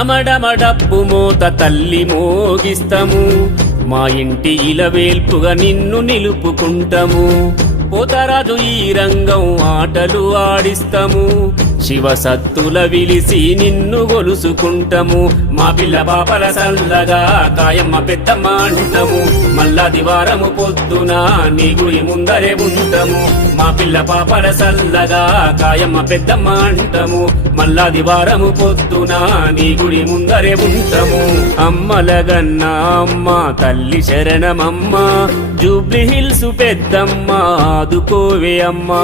డమడమ డప్పు మోత తల్లి మోగిస్తము మా ఇంటి ఇలవేల్పుగా నిన్ను నిలుపుకుంటము పోతరాజు ఈ రంగం ఆటలు ఆడిస్తము శివ సత్తుల విలిసి నిన్ను గొలుసుకుంటము మా పిల్ల పాపల సల్లగా కాయమ్మ పెద్దమ్మ అంటము మల్లాది వారము పొద్దున నీ గుడి ముందరే ఉంటాము మా పిల్ల పాపల సల్లగా కాయమ్మ పెద్దమ్మ అంటము మల్లాది వారము పొద్దున నీ గుడి ముందరే ఉంటాము అమ్మలగన్న అమ్మ తల్లి శరణమమ్మ జూబ్లీ హిల్స్ పెద్దమ్మ ఆదుకోవే అమ్మా